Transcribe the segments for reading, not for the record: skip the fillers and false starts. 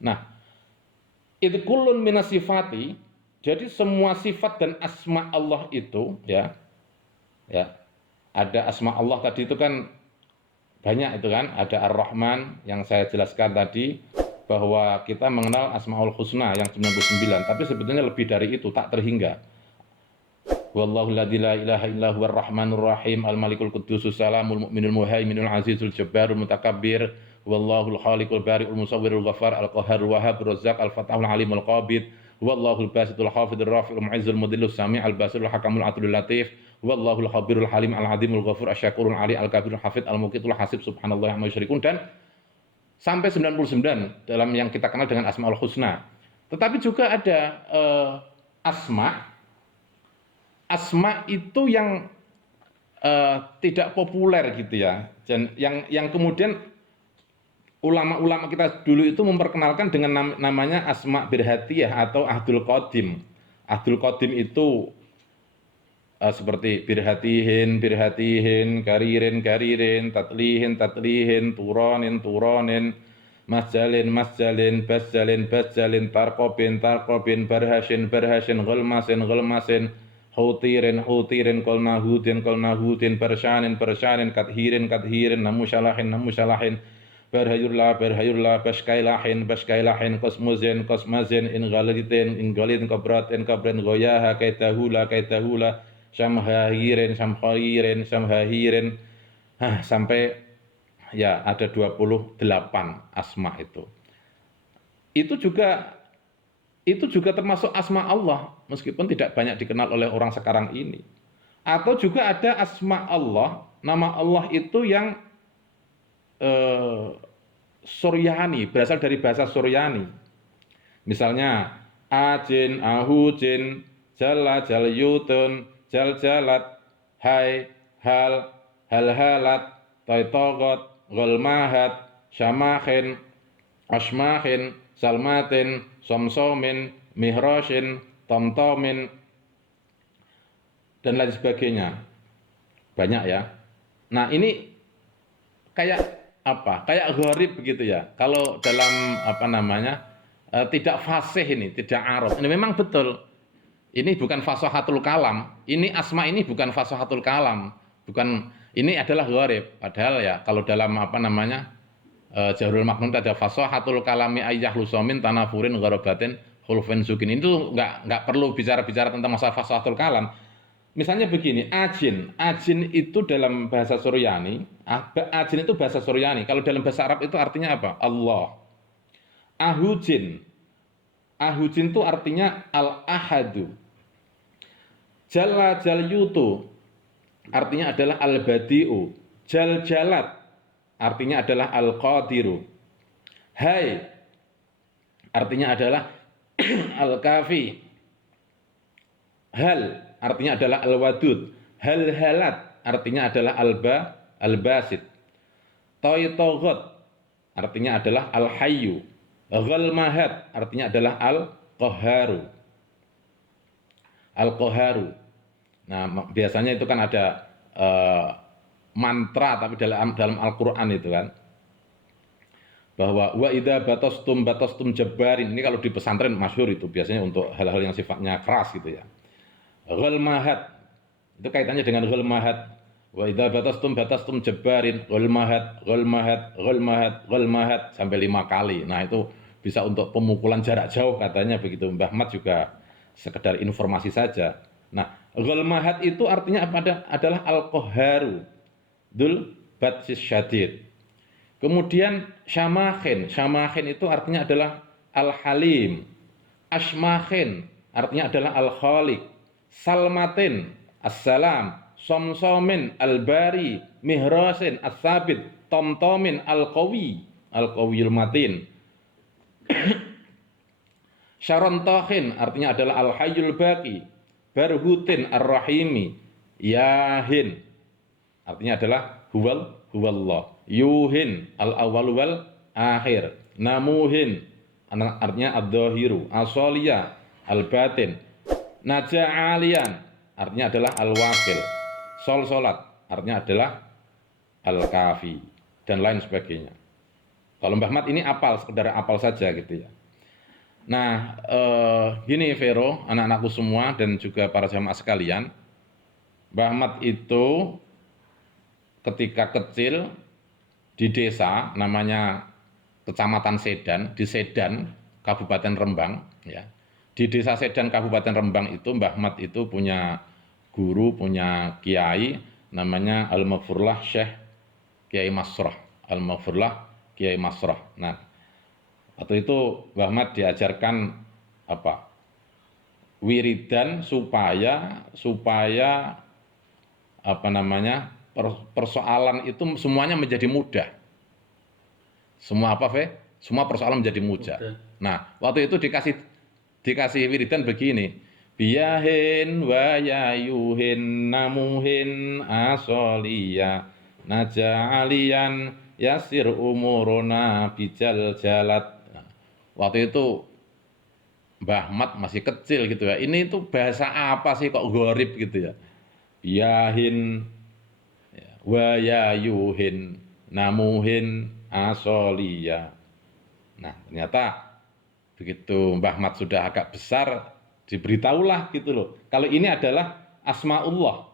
Nah, itu kulun minas sifati, jadi semua sifat dan asma Allah itu ya, ada asma Allah tadi itu kan banyak itu kan, ada Ar-Rahman yang saya jelaskan tadi, bahwa kita mengenal Asmaul Husna yang 99, tapi sebetulnya lebih dari itu, tak terhingga. Wallahu la ilaha illa huwar rahmanur rahim al-malikul qudusus salamul mu'minul muhaiminul azizul jabbarul mutakabbir wallahul khaliqul bari'ul musawwirul ghaffar al-qahharul wahhabur razzaq al-fatahul alimul qabid wallahul basitul hafidhur rafi'ul mu'izzul mudillus sami'al basirul hakamul adlul latif wallahul khabirul halim al-azimul ghafur asyakurul ali al-kabirul hafid al-muqitul hasib subhanallah amma yusyrikun, dan sampai 99 dalam yang kita kenal dengan Asmaul Husna. Tetapi juga ada asma itu yang tidak populer gitu ya, dan yang kemudian ulama-ulama kita dulu itu memperkenalkan dengan namanya asma birhatiyah atau ahdul qadim. Ahdul qadim itu seperti birhatihin, birhatihin, karirin, karirin, tatlihin, tatlihin, turonin, turonin, masjalin, masjalin, basjalin, basjalin, tarkobin, tarkobin, barhasin, barhasin, gulmasin, gulmasin, hutirin, hutirin, kolnahudin, kolnahudin, bersyanin, bersyanin, kathirin, kathirin, namusyalahin, namusyalahin, berhayurlah, berhayurlah, baskailahin, baskailahin, kosmuzin, kosmazin, ingalitin, ingalitin, kobratin, kobrin, goyaha, kaitahula, kaitahula, samhahirin, samhahirin, samhahirin, sampai ya ada 28 asma itu. Itu juga termasuk asma Allah, meskipun tidak banyak dikenal oleh orang sekarang ini. Atau juga ada asma Allah, nama Allah itu yang Suryani, berasal dari bahasa Suryani. Misalnya Ajin, Ahujin, Jalla, Jalyutun, Jal-Jalat, Hai, Hal, Hal-Halat, Toitogot, Golmahat, Syamahin, Asmahin, Salmatin, Somsomin, Mihroshin, Tomtomin, dan lain sebagainya. Banyak ya. Nah ini kayak apa? Kayak gharib begitu ya. Kalau dalam apa namanya tidak fasih ini, tidak arab. Ini memang betul. Ini bukan fasahatul kalam. Ini asma ini bukan fasahatul kalam. Bukan, ini adalah gharib. Padahal ya kalau dalam apa namanya Jahrul Maknun ada fasahatul kalami ayyah lusomin tanafurin gharabatin khulfin sukin. Itu nggak perlu bicara-bicara tentang masalah fasahatul kalam. Misalnya begini, ajin. Ajin itu dalam bahasa Suryani, ajin itu bahasa Suryani. Kalau dalam bahasa Arab itu artinya apa? Allah. Ahujin. Ahujin itu artinya al-ahadu. Jalla jalyutu artinya adalah al-badi'u. Jal-jalat artinya adalah al-qadiru. Hai artinya adalah al-kafi. Hal artinya adalah al-wadud. Hal-halat artinya adalah al-basit. Toitogot artinya adalah al-hayyu. Ghalmahat artinya adalah al-qahharu. Al-qahharu. Nah, biasanya itu kan ada mantra tapi dalam Al-Qur'an itu kan. Bahwa wa idza batastum jabbarin. Ini kalau di pesantren masyhur itu biasanya untuk hal-hal yang sifatnya keras gitu ya. Ghalmahat itu kaitannya dengan ghalmahat. Wa idza batastum jabbarin, ghalmahat, ghalmahat, ghalmahat, ghalmahat sampai 5 kali. Nah, itu bisa untuk pemukulan jarak jauh katanya begitu. Mbah Mat juga sekedar informasi saja. Nah, ghalmahat itu artinya apa? Adalah al-qahharu, dzul batsis syadid. Kemudian syamahin, syamahin itu artinya adalah al-halim. Asmahin artinya adalah al-khaliq. Salmatin assalam, somsomin al-bari, mihrasin as-sabit, tomtomin al-qawi, al-qawiyul matin. Syarontohin artinya adalah al-hayyul baqi, barhutin ar-rahimi, yahin artinya adalah huwallah, yuhin al-awwal wal akhir, namuhin artinya ad-dhahiru, asoliya al-batin, naja'alian artinya adalah al-wakil, sol-solat artinya adalah al-kafi, dan lain sebagainya. Kalau Mbah Mat ini apal, sekedar apal saja gitu ya. Nah, gini Vero, anak-anakku semua dan juga para jamaah sekalian, Mbah Mat itu ketika kecil di desa namanya Kecamatan Sedan, di Sedan, Kabupaten Rembang, ya. Di desa Sedan, Kabupaten Rembang itu Mbah Mat itu punya guru, punya kiai, namanya Al-Maghfurlah Syekh Kiai Masroh. Al-Maghfurlah Kiai Masroh. Nah, waktu itu Mbah Mat diajarkan apa? Wiridan supaya supaya apa namanya? Persoalan itu semuanya menjadi mudah. Semua apa, Ve? Semua persoalan menjadi mudah. Nah, waktu itu dikasih wiridan begini. Biyahin wa yayuhin namuhin asoliya naja'aliyan yasir umuruna bijal jalat. Nah, waktu itu Mbah Mat masih kecil gitu ya. Ini tuh bahasa apa sih kok gorib gitu ya. Biyahin wa yayuhin namuhin asoliya. Nah, ternyata begitu Mbah Mat sudah agak besar, diberitahulah gitu loh. Kalau ini adalah asmaullah,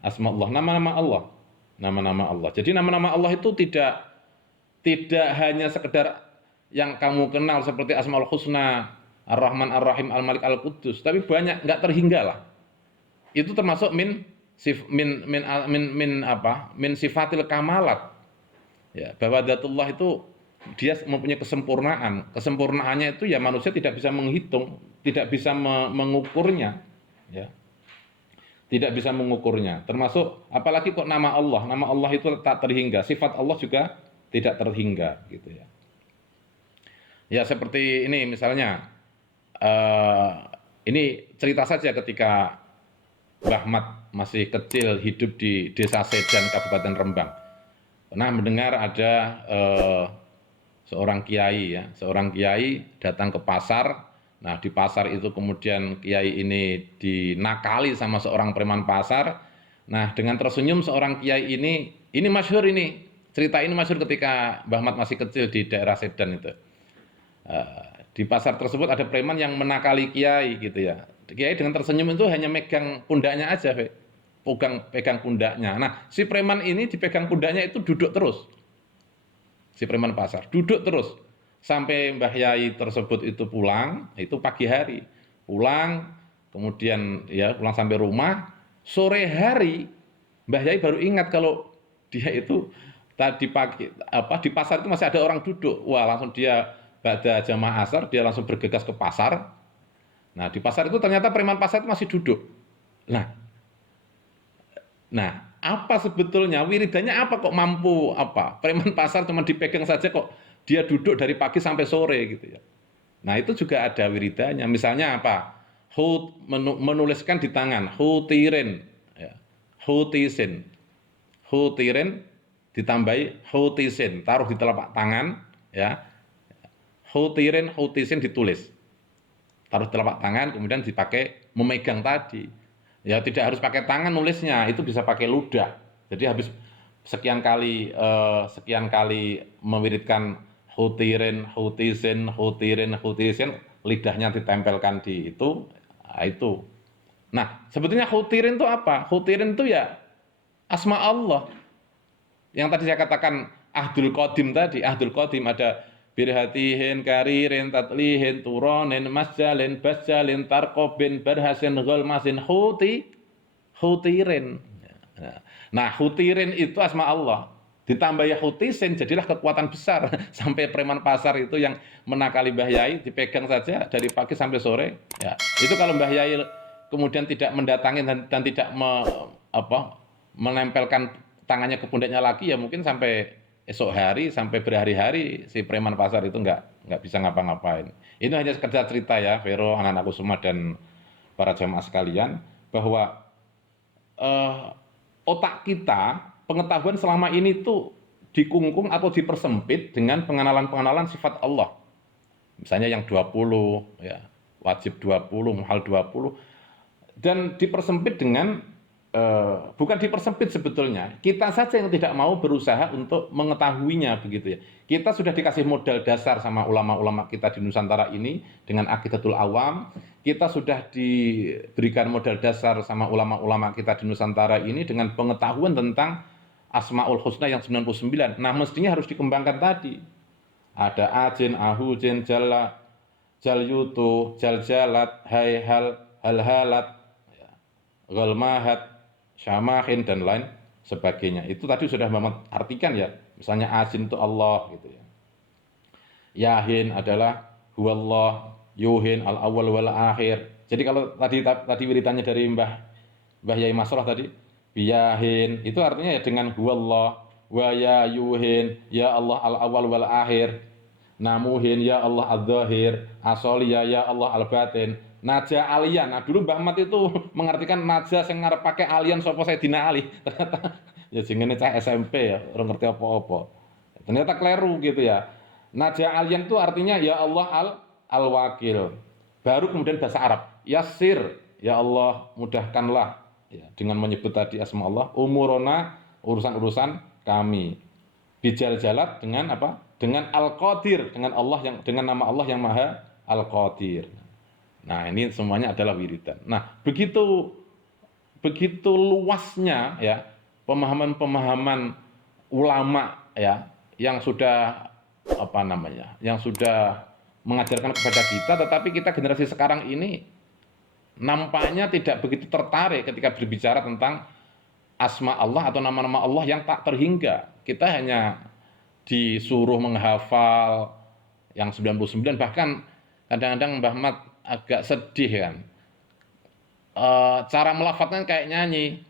asmaullah, nama-nama Allah, nama-nama Allah. Jadi nama-nama Allah itu tidak hanya sekedar yang kamu kenal seperti Asmaul Husna, Ar-Rahman Ar-Rahim Al-Malik Al-Quddus, tapi banyak nggak terhingga lah. Itu termasuk min sifatil kamalat. Ya, bahwa dzatullah itu dia mempunyai kesempurnaan. Kesempurnaannya itu ya manusia tidak bisa menghitung, tidak bisa mengukurnya, ya. Tidak bisa mengukurnya. Termasuk apalagi kok nama Allah. Nama Allah itu tak terhingga, sifat Allah juga tidak terhingga gitu ya. Ya seperti ini misalnya ini cerita saja ketika Mbah Mat masih kecil hidup di Desa Sedan Kabupaten Rembang. Pernah mendengar ada seorang kiai ya, seorang kiai datang ke pasar. Nah, di pasar itu kemudian kiai ini dinakali sama seorang preman pasar. Nah, dengan tersenyum seorang kiai ini masyhur ini. Cerita ini masyhur ketika Mbah Mat masih kecil di daerah Sedan itu. Di pasar tersebut ada preman yang menakali kiai gitu ya. Kiai dengan tersenyum itu hanya megang pundaknya aja, pegang pundaknya. Nah, si preman ini dipegang pundaknya itu duduk terus. Si preman pasar duduk terus sampai Mbah Yai tersebut itu pulang, itu pagi hari. Pulang, kemudian ya pulang sampai rumah, sore hari Mbah Yai baru ingat kalau dia itu tadi pagi di pasar itu masih ada orang duduk. Wah, langsung dia pada jamaah asar, dia langsung bergegas ke pasar. Nah, di pasar itu ternyata preman pasar itu masih duduk. Nah, apa sebetulnya wiridannya apa kok mampu apa? Preman pasar cuma dipegang saja kok dia duduk dari pagi sampai sore gitu ya. Nah, itu juga ada wiridannya. Misalnya apa? Menuliskan di tangan hutirin ya. Hutisin. Hutirin ditambahi hutisin, taruh di telapak tangan ya. Hutirin hutisin ditulis. Taruh di telapak tangan kemudian dipakai memegang tadi. Ya tidak harus pakai tangan nulisnya, itu bisa pakai ludah. Jadi habis sekian kali mewiridkan hutirin, hutisin, lidahnya ditempelkan di itu, nah, itu. Nah, sebetulnya hutirin itu apa? Hutirin itu ya asma Allah. Yang tadi saya katakan Ahdul Qadim tadi, Ahdul Qadim ada birhatihin karirin tatlihin turonin masjalin basjalin tarkobin berhasin gulmasin hutirin. Nah, hutirin itu asma Allah. Ditambah ya hutisin jadilah kekuatan besar sampai preman pasar itu yang menakali Mbah Yai dipegang saja dari pagi sampai sore. Ya, itu kalau Mbah Yai kemudian tidak mendatangi dan tidak menempelkan tangannya ke pundaknya lagi ya mungkin sampai esok hari sampai berhari-hari si preman pasar itu nggak bisa ngapa-ngapain. Ini hanya sekedar cerita ya, Vero, anak-anakku semua dan para jamaah sekalian bahwa otak kita, pengetahuan selama ini tuh dikungkung atau dipersempit dengan pengenalan-pengenalan sifat Allah. Misalnya yang 20, ya, wajib 20, muhal 20, dan dipersempit dengan bukan dipersempit sebetulnya. Kita saja yang tidak mau berusaha untuk mengetahuinya begitu ya. Kita sudah dikasih modal dasar sama ulama-ulama kita di Nusantara ini dengan Aqidatul Awam. Kita sudah diberikan modal dasar sama ulama-ulama kita di Nusantara ini dengan pengetahuan tentang Asmaul Husna yang 99. Nah, mestinya harus dikembangkan tadi. Ada Ajin, Ahujin, Jalla, Jalyutu, Jaljalat, Hayhal, Halhalat, Ghalmahat, Syamahin dan lain sebagainya. Itu tadi sudah Muhammad artikan ya. Misalnya Asin itu Allah gitu ya. Yahin adalah huwallah, Yuhin al-awwal wal akhir. Jadi kalau tadi wiritannya dari Mbah Yai Masrah tadi, biyahin itu artinya ya dengan huwallah, wa ya yuhin, ya Allah al-awwal wal akhir. Namuhin ya Allah al-zahir, asoliya ya Allah al-batin. Naja alian. Nah, dulu Mbah Mat itu mengartikan naja sing ngarep pakai alian sapa Sayyidina Ali. Ternyata ya jenenge cah SMP ya, ora ngerti apa-apa. Ternyata keliru gitu ya. Naja alian itu artinya ya Allah al-wakil. Baru kemudian bahasa Arab, Yasir, ya Allah mudahkanlah ya, dengan menyebut tadi asma Allah, umurona urusan-urusan kami. Bijal jalat dengan apa? Dengan Al-Qadir, dengan Allah yang dengan nama Allah yang Maha Al-Qadir. Nah, ini semuanya adalah wiridan. Nah, begitu luasnya ya pemahaman-pemahaman ulama ya yang sudah apa namanya? Yang sudah mengajarkan kepada kita, tetapi kita generasi sekarang ini nampaknya tidak begitu tertarik ketika berbicara tentang asma Allah atau nama-nama Allah yang tak terhingga. Kita hanya disuruh menghafal yang 99, bahkan kadang-kadang Mbah Mat agak sedih kan. Cara melafadznya kayak nyanyi.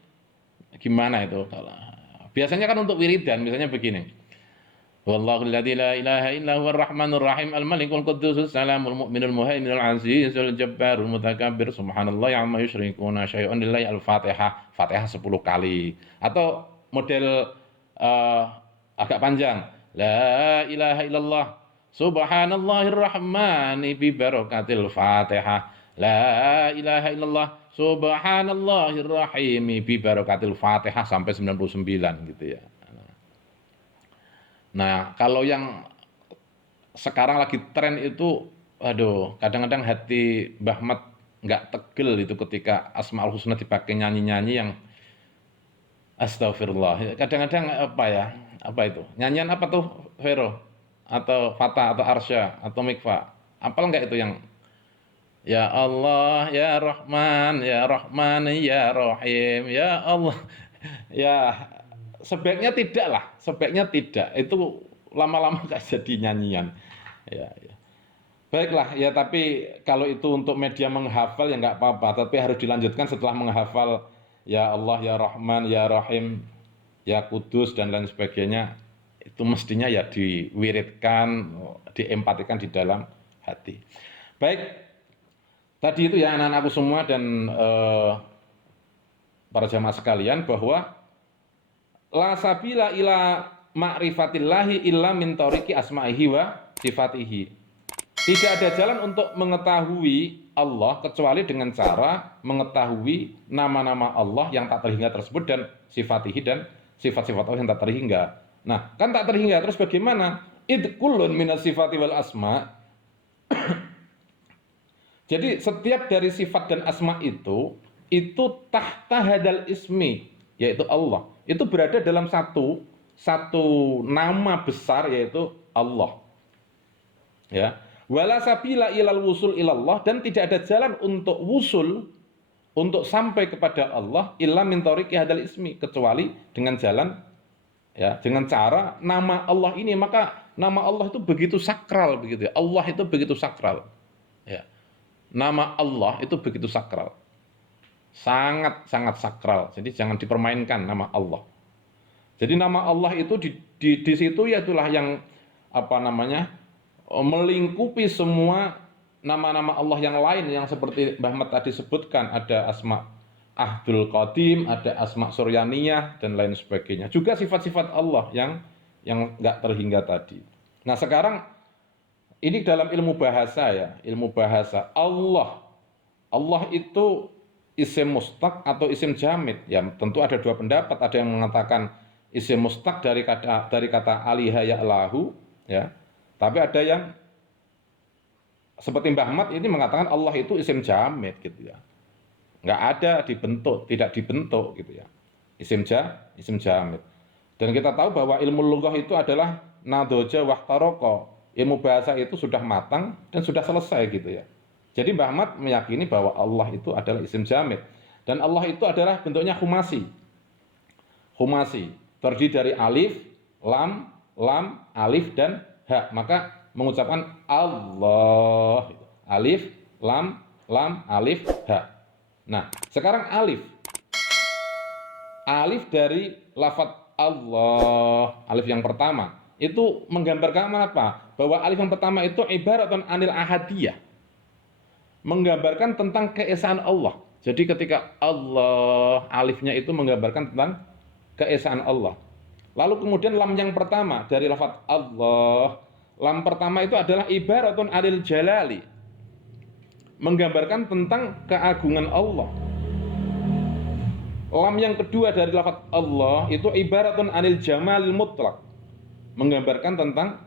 Gimana itu? Biasanya kan untuk wiridan, misalnya begini. Wallahu alladzi la ilaha illa huwar rahmanur rahim al-malikul quddusus salamul mu'minul muhaiminul azizul jabbarul mutakabbir subhanallahi amma yusyrikuna syai'un lillahi al-fatihah. Fatihah 10 kali. Atau model agak panjang. La ilaha illallah subhanallahir rahmani bi barakatil fatihah. La ilaha illallah subhanallahir rahimi bi barakatil fatihah sampai 99 gitu ya. Nah, kalau yang sekarang lagi tren itu, aduh, kadang-kadang hati Mbah Mat nggak tegel itu ketika Asmaul Husna dipakai nyanyi-nyanyi yang astagfirullah. Kadang-kadang apa ya? Apa itu? Nyanyian apa tuh, Vero? Atau Fata atau Arsya atau Mikfa? Apal nggak itu yang ya Allah, ya Rahman, ya Rahman, ya Rahim, ya Allah. Ya, sebaiknya tidak lah, sebaiknya tidak. Itu lama-lama gak jadi nyanyian. Ya, ya. Baiklah, ya tapi kalau itu untuk media menghafal ya nggak apa-apa, tapi harus dilanjutkan setelah menghafal ya Allah, ya Rahman, ya Rahim, ya Kudus dan lain sebagainya. Itu mestinya ya diwiridkan, diempatikan di dalam hati. Baik, tadi itu ya anak-anakku semua dan para jamaah sekalian bahwa la sabila ila ma'rifatillahi illa min tariqi asma'ihi wa sifatihi. Tidak ada jalan untuk mengetahui Allah kecuali dengan cara mengetahui nama-nama Allah yang tak terhingga tersebut dan sifatihi dan sifat-sifat Allah yang tak terhingga. Nah, kan tak terhingga terus bagaimana? Id kullun minas sifati wal asma. Jadi setiap dari sifat dan asma itu tahta hadal ismi, yaitu Allah. Itu berada dalam satu nama besar yaitu Allah. Ya. Wala sabila ilal wusul ilallah, dan tidak ada jalan untuk wusul untuk sampai kepada Allah illa min tariqi hadal ismi, kecuali dengan jalan ya, dengan cara nama Allah ini. Maka nama Allah itu begitu sakral begitu ya. Allah itu begitu sakral. Ya. Nama Allah itu begitu sakral. Sangat sakral. Jadi jangan dipermainkan nama Allah. Jadi nama Allah itu di situ ya itulah yang apa namanya? Melingkupi semua nama-nama Allah yang lain yang seperti Mbah Mat tadi sebutkan, ada asma Ahdul Qadim, ada asma Suryaniyah dan lain sebagainya. Juga sifat-sifat Allah yang enggak terhingga tadi. Nah, sekarang ini dalam ilmu bahasa ya, ilmu bahasa Allah itu isim mustaq atau isim jamid? Ya, tentu ada dua pendapat. Ada yang mengatakan isim mustaq dari kata aliha ya'lahu, ya. Tapi ada yang seperti Mbah Ahmad ini mengatakan Allah itu isim jamid gitu ya. Nggak ada dibentuk, tidak dibentuk gitu ya. Isim jamid. Dan kita tahu bahwa ilmu lughah itu adalah nadoja wahtaroko. Ilmu bahasa itu sudah matang dan sudah selesai gitu ya. Jadi Mbah Ahmad meyakini bahwa Allah itu adalah isim jamid. Dan Allah itu adalah bentuknya humasi. Humasi. Terdiri dari alif, lam, alif, dan ha. Maka mengucapkan Allah. Alif, lam, alif, ha. Nah, sekarang alif. Alif dari lafadz Allah, alif yang pertama, itu menggambarkan apa? Bahwa alif yang pertama itu ibaratun anil ahadiyah, menggambarkan tentang keesaan Allah. Jadi ketika Allah, alifnya itu menggambarkan tentang keesaan Allah. Lalu kemudian lam yang pertama dari lafadz Allah, lam pertama itu adalah ibaratun anil jalali, menggambarkan tentang keagungan Allah. Lam yang kedua dari lafadz Allah itu ibaratun anil jamalil mutlak, menggambarkan tentang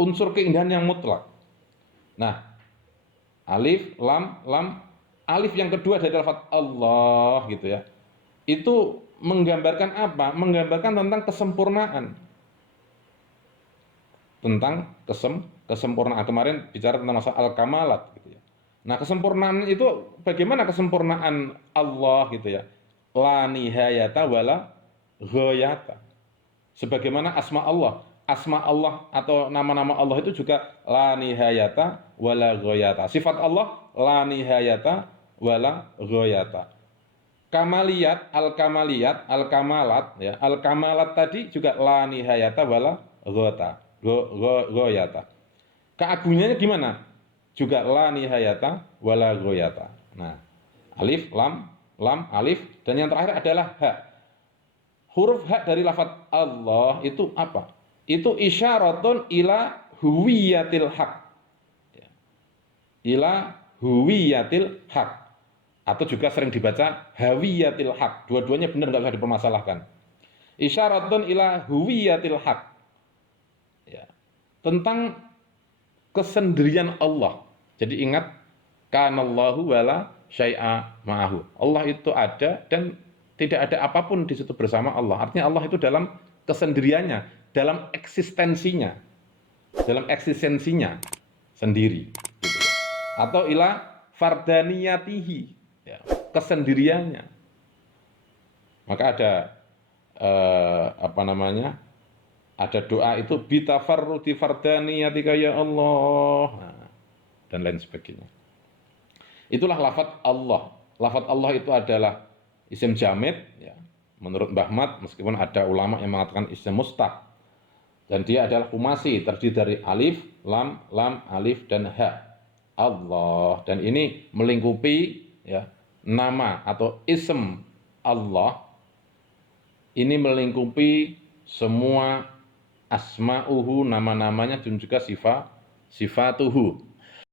unsur keindahan yang mutlak. Nah, alif, lam, alif yang kedua dari lafadz Allah gitu ya. Itu menggambarkan apa? Menggambarkan tentang kesempurnaan. Tentang kesempurnaan. Kemarin bicara tentang masalah al-kamalat gitu ya. Nah, kesempurnaan itu bagaimana kesempurnaan Allah gitu ya? La nihayata wala ghayata. Sebagaimana asma Allah. Asma Allah atau nama-nama Allah itu juga la nihayata wala ghayata. Sifat Allah la nihayata wala ghayata. Kamaliyat, al-kamalat ya. Al-kamalat tadi juga la nihayata wala ghayata. Keagungannya gimana? Juga la nihayata wala ghayata. Nah, alif, lam, alif, dan yang terakhir adalah ha. Huruf ha dari lafadz Allah itu apa? Itu isyaratun ila huwiyatil haq. Ila huwiyatil haq. Atau juga sering dibaca hawiyatil haq. Dua-duanya benar, nggak usah dipermasalahkan. Isyaratun ila huwiyatil haq. Ya. Tentang kesendirian Allah. Jadi ingat, kanallahu wala syai'a ma'ahu. Allah itu ada dan tidak ada apapun di situ bersama Allah. Artinya Allah itu dalam kesendiriannya, dalam eksistensinya sendiri. Gitu ya. Atau ila fardaniyatihi, ya, kesendiriannya. Maka ada ada doa itu bitafarrudi fardaniyatika ya Allah, nah, dan lain sebagainya. Itulah lafadz Allah. Lafadz Allah itu adalah isim jamid ya, menurut Mbah Ahmad, meskipun ada ulama yang mengatakan isim mustaq. Dan dia adalah humasi, terdiri dari alif, lam, alif, dan ha. Allah. Dan ini melingkupi ya, nama atau ism Allah. Ini melingkupi semua asma'uhu, nama-namanya, dan juga sifatuhu.